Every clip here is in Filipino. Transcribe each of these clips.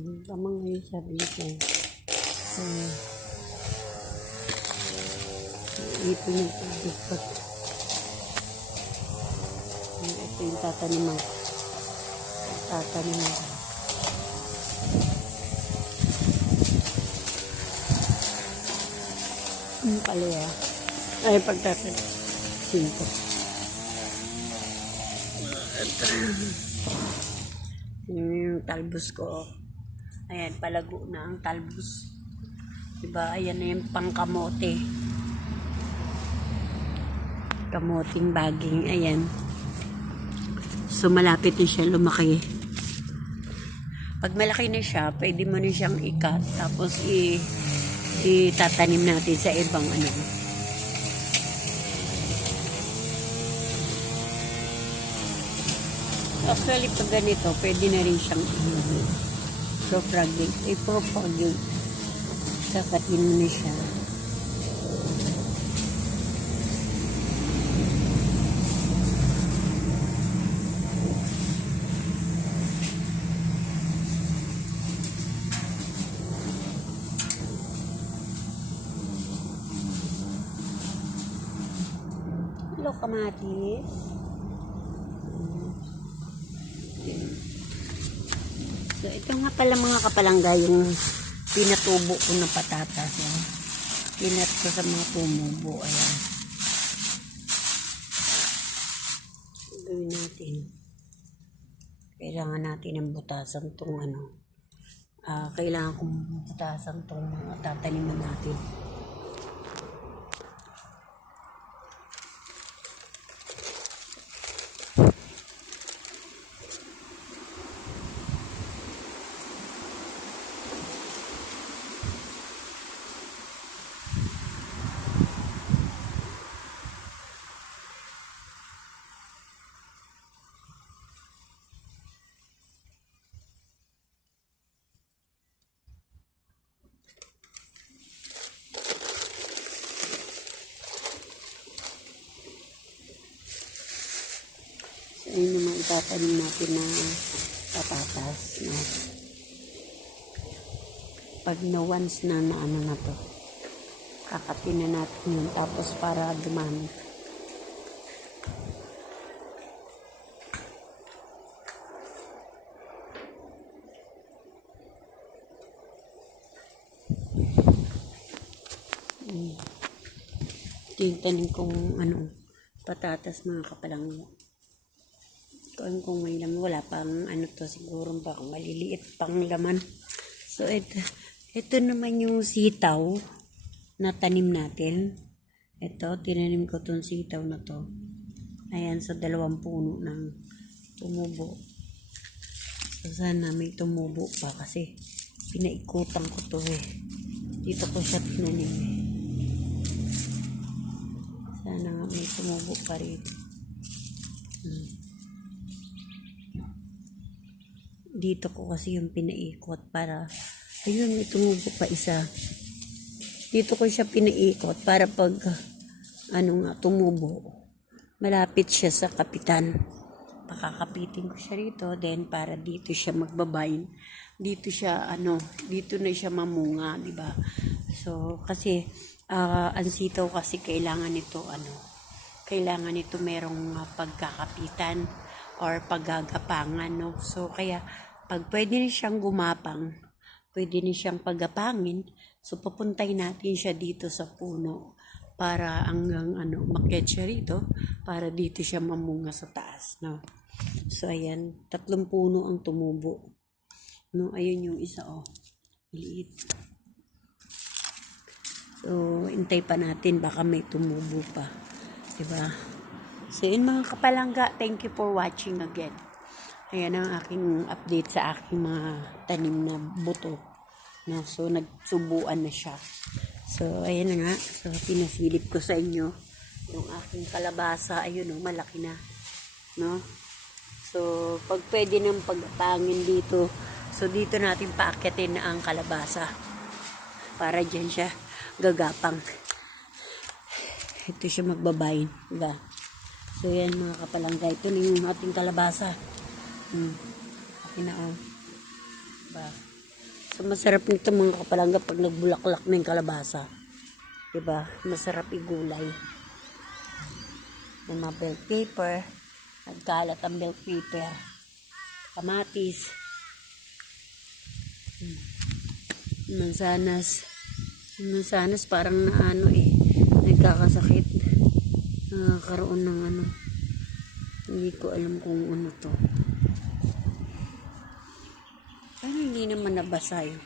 Tamang ngayon sabi ko. So, ito yung pagdukot. Ito yung tataniman. Tataniman. Palaya. Ay, pagtatanim. Sinto. Yung talbos ko. Ayan, palago na ang talbos. Diba? Ayan na yung pangkamote. Kamoting baging. Ayan. So, malapit na siya lumaki. Pag malaki na siya, pwede mo na siyang ikat. Tapos, itatanim natin sa ibang ano. Actually, pag ganito, pwede na rin siyang so, i-propagate. Kakatin mo na siya. Hello, kamatis. So, ito nga pala mga kapalangga yung pinatubo ko ng patatas. Pinat ko sa mga tumubo. Ayan. Gawin natin. Kailangan natin ng butasan itong ano. Kailangan kong butasan itong mga tataniman natin. So, yun naman itatanim natin na patatas. No? Pag na once na ano na to, kakatin na natin yun. Tapos para dumami. Ito yung tanim kong ano, patatas mga kapalangga. Kung may laman, wala pang ano to, siguro baka maliliit pang laman. So, ito naman yung sitaw na tanim natin. Ito, tinanim ko itong sitaw na to. Ayan, sa 2 puno ng tumubo. So, sana may tumubo pa kasi pinaikutan ko to Dito ko siya tinanim Sana nga may tumubo pa rin. Dito ko kasi yung pinaikot para, ayun, may tumubo pa isa. Dito ko siya pinaikot para pag, tumubo, malapit siya sa kapitan. Pakakapitin ko siya rito, then para dito siya magbabayin. Dito siya, dito na siya mamunga, di ba? So, kasi, ang sitaw kasi kailangan nito merong pagkakapitan or paggagapangan, no? So, kaya, pag pwede na siyang gumapang, pwede na siyang paggapangin, so papuntay natin siya dito sa puno para hanggang makyat siya rito para dito siya mamunga sa taas, no? So, ayan, 3 puno ang tumubo. No, ayun yung isa, maliit. So, hintay pa natin, baka may tumubo pa. Diba? So, yun mga kapalangga, thank you for watching again. Ayan ang aking update sa aking mga tanim na buto. No? So, nagsubuan na siya. So, ayan na nga. So, pinasilip ko sa inyo yung aking kalabasa. Ayun, malaki na. No? So, pag pwede ng pagpangin dito, so, dito natin paakyatin ang kalabasa. Para dyan siya gagapang. Ito siya magbabayin. Diba? So, yan mga kapalangga. Ito na yung ating kalabasa. Okay na, diba? So, masarap nito mga kapalangga pag nagbulaklak na yung kalabasa. Diba? Masarap igulay. May mga bell pepper. Nagkalat ang bell pepper. Kamatis. Mansanas. Mansanas parang na ano nagkakasakit. Nakakaroon ng ano. Hindi ko alam kung ano to. Pero hindi naman nabasa yung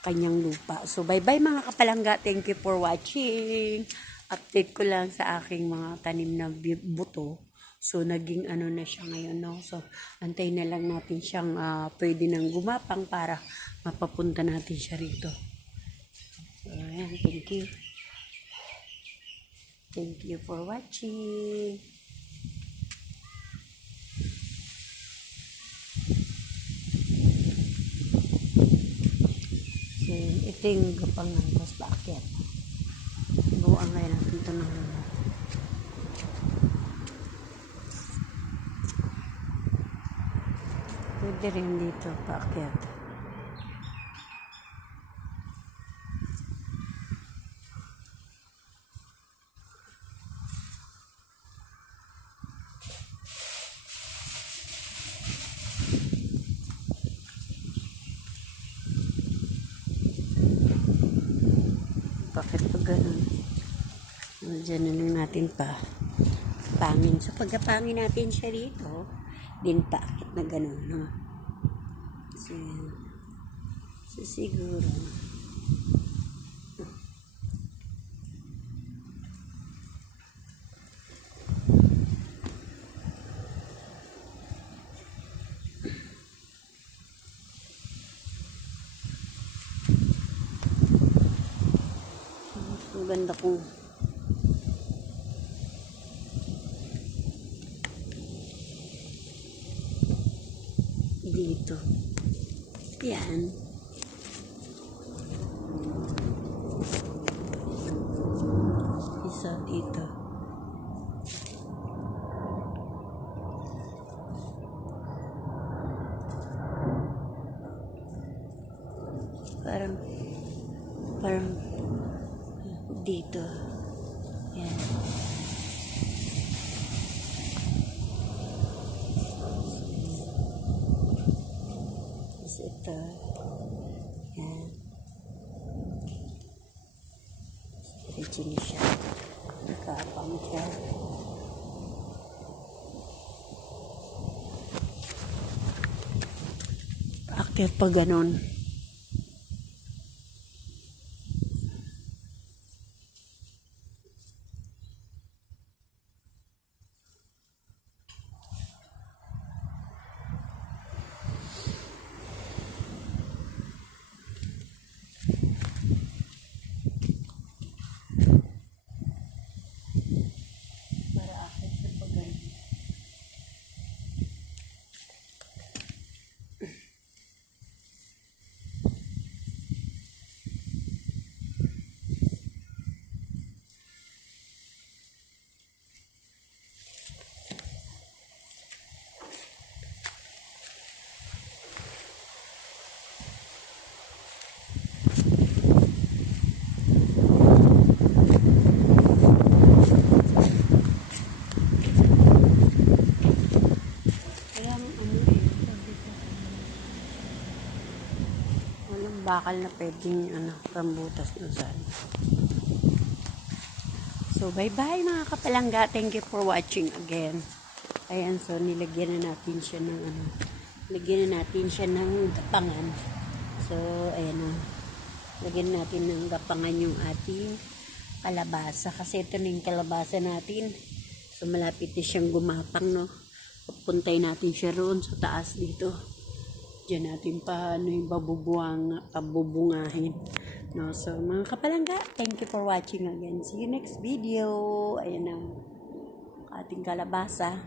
kanyang lupa. So, bye-bye mga kapalangga. Thank you for watching. Update ko lang sa aking mga tanim na buto. So, naging ano na siya ngayon, no? So, antay na lang natin siyang pwede nang gumapang para mapapunta natin siya rito. So, ayan. Thank you. Thank you for watching. So, ito yung gapangan. Tapos bakit? Buwang ngayon natin ito ng pwede rin dito paakyat. Bakit pa ganun? Diyan na lang natin pa pangin. So pagkapangin natin siya rito, din paakit na ganun, no? So siguro ang ganda kong dito. Yan. Isa dito. Parang dito. Yan. Ito. Yan. Diretso niya siya. Nakapang siya. Akit pa ganon. Bakal na pwedeng rambutas dun sa So, bye-bye mga kapalangga. Thank you for watching again. Ayan, so nilagyan na natin siya ng lagyan na natin siya ng gapangan. So, ayan na. Lagyan natin ng gapangan yung ating kalabasa. Kasi ito na yung kalabasa natin. So, malapit na siyang gumapang, no? Pupuntay natin siya roon sa taas dito. Diyan natin pa yung pabubungahin. No, so mga kapalangga, thank you for watching again. See you next video. Ayan ang ating kalabasa.